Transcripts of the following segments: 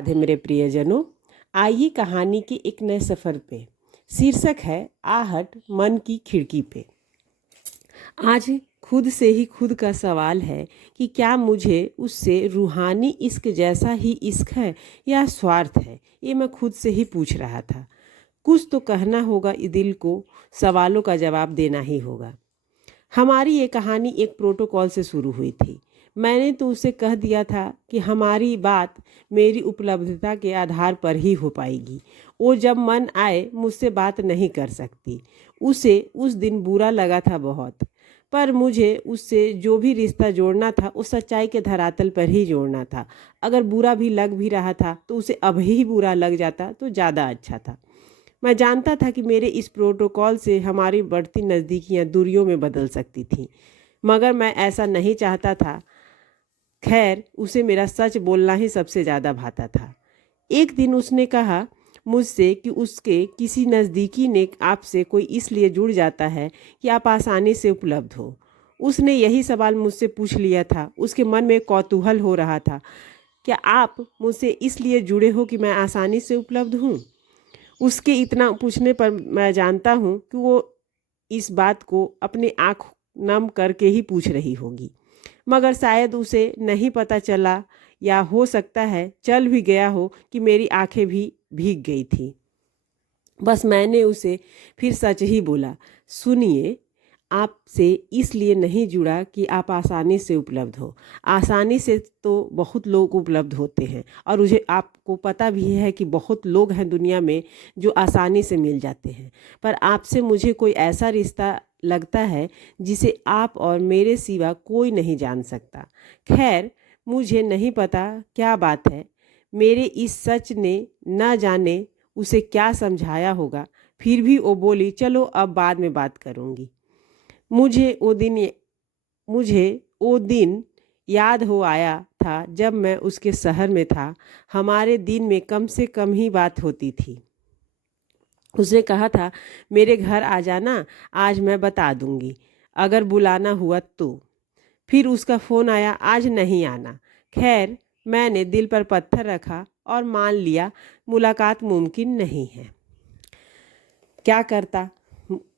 राधे मेरे प्रियजनों, आइए कहानी के एक नए सफ़र पे। शीर्षक है आहट मन की खिड़की पे। आज खुद से ही खुद का सवाल है कि क्या मुझे उससे रूहानी इश्क जैसा ही इश्क है या स्वार्थ है। ये मैं खुद से ही पूछ रहा था। कुछ तो कहना होगा, इस दिल को सवालों का जवाब देना ही होगा। हमारी ये कहानी एक प्रोटोकॉल से शुरू हुई थी। मैंने तो उसे कह दिया था कि हमारी बात मेरी उपलब्धता के आधार पर ही हो पाएगी। वो जब मन आए मुझसे बात नहीं कर सकती। उसे उस दिन बुरा लगा था बहुत, पर मुझे उससे जो भी रिश्ता जोड़ना था उस सच्चाई के धरातल पर ही जोड़ना था। अगर बुरा भी लग भी रहा था तो उसे अभी ही बुरा लग जाता तो ज़्यादा अच्छा था। मैं जानता था कि मेरे इस प्रोटोकॉल से हमारी बढ़ती नज़दीकियां दूरियों में बदल सकती थीं, मगर मैं ऐसा नहीं चाहता था। खैर, उसे मेरा सच बोलना ही सबसे ज़्यादा भाता था। एक दिन उसने कहा मुझसे कि उसके किसी नज़दीकी ने आपसे कोई इसलिए जुड़ जाता है कि आप आसानी से उपलब्ध हो। उसने यही सवाल मुझसे पूछ लिया था। उसके मन में कौतूहल हो रहा था, क्या आप मुझसे इसलिए जुड़े हो कि मैं आसानी से उपलब्ध हूँ। उसके इतना पूछने पर मैं जानता हूँ कि वो इस बात को अपनी आँख नम करके ही पूछ रही होगी, मगर शायद उसे नहीं पता चला, या हो सकता है चल भी गया हो कि मेरी आंखें भी भीग गई थी। बस मैंने उसे फिर सच ही बोला, सुनिए, आपसे इसलिए नहीं जुड़ा कि आप आसानी से उपलब्ध हो। आसानी से तो बहुत लोग उपलब्ध होते हैं, और मुझे आपको पता भी है कि बहुत लोग हैं दुनिया में जो आसानी से मिल जाते हैं। पर आपसे मुझे कोई ऐसा रिश्ता लगता है जिसे आप और मेरे सिवा कोई नहीं जान सकता। खैर, मुझे नहीं पता क्या बात है। मेरे इस सच ने न जाने उसे क्या समझाया होगा। फिर भी वो बोली, चलो अब बाद में बात करूँगी। मुझे वो दिन याद हो आया था जब मैं उसके शहर में था। हमारे दिन में कम से कम ही बात होती थी। उसने कहा था, मेरे घर आ जाना, आज मैं बता दूंगी अगर बुलाना हुआ तो। फिर उसका फ़ोन आया, आज नहीं आना। खैर, मैंने दिल पर पत्थर रखा और मान लिया मुलाकात मुमकिन नहीं है। क्या करता,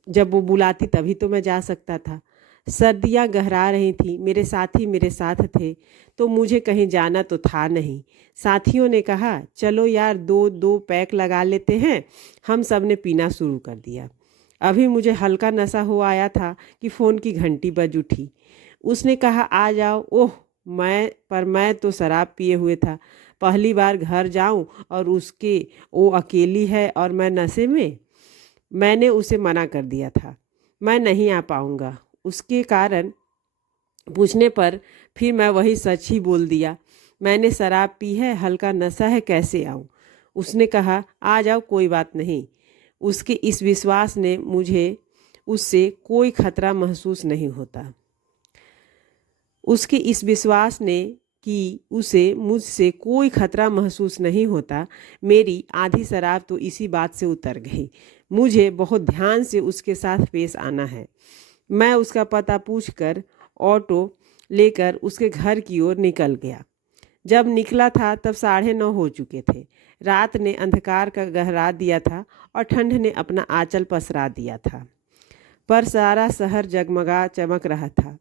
जब वो बुलाती तभी तो मैं जा सकता था। सर्दियाँ गहरा रही थी, मेरे साथी मेरे साथ थे, तो मुझे कहीं जाना तो था नहीं। साथियों ने कहा, चलो यार, दो दो पैक लगा लेते हैं। हम सब ने पीना शुरू कर दिया। अभी मुझे हल्का नशा हो आया था कि फ़ोन की घंटी बज उठी। उसने कहा, आ जाओ। ओह, मैं तो शराब पिए हुए था। पहली बार घर जाऊं और वो अकेली है और मैं नशे में। मैंने उसे मना कर दिया था, मैं नहीं आ पाऊँगा। उसके कारण पूछने पर फिर मैं वही सच ही बोल दिया, मैंने शराब पी है, हल्का नशा है, कैसे आऊँ। उसने कहा, आ जाओ, कोई बात नहीं। उसके इस विश्वास ने मुझे उससे कोई खतरा महसूस नहीं होता। उसके इस विश्वास ने कि उसे मुझसे कोई खतरा महसूस नहीं होता, मेरी आधी शराब तो इसी बात से उतर गई। मुझे बहुत ध्यान से उसके साथ पेश आना है। मैं उसका पता पूछकर ऑटो लेकर उसके घर की ओर निकल गया। जब निकला था तब 9:30 हो चुके थे। रात ने अंधकार का गहरा दिया था और ठंड ने अपना आंचल पसरा दिया था, पर सारा शहर जगमगा चमक रहा था।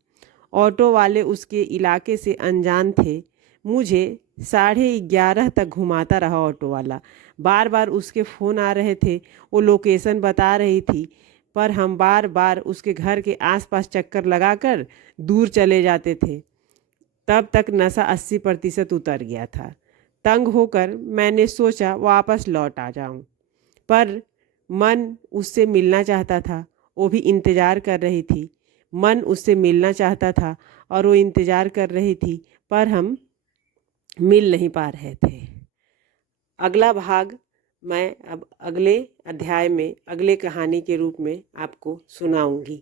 ऑटो वाले उसके इलाके से अनजान थे। मुझे 11:30 तक घुमाता रहा ऑटो वाला। बार बार उसके फ़ोन आ रहे थे, वो लोकेशन बता रही थी, पर हम बार बार उसके घर के आसपास चक्कर लगाकर दूर चले जाते थे। तब तक नशा 80% उतर गया था। तंग होकर मैंने सोचा वापस लौट आ जाऊं, पर मन उससे मिलना चाहता था। वो भी इंतज़ार कर रही थी। मन उससे मिलना चाहता था और वो इंतज़ार कर रही थी, पर हम मिल नहीं पा रहे थे। अगला भाग मैं अब अगले अध्याय में, अगले कहानी के रूप में आपको सुनाऊंगी।